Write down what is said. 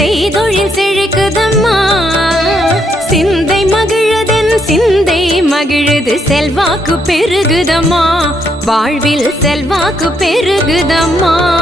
செய்தொழில் செழிக்குதம்மா. சிந்தை மகிழதென் சிந்தை மகிழுது, செல்வாக்கு பெருகுதம்மா, வாழ்வில் செல்வாக்கு பெருகுதம்மா.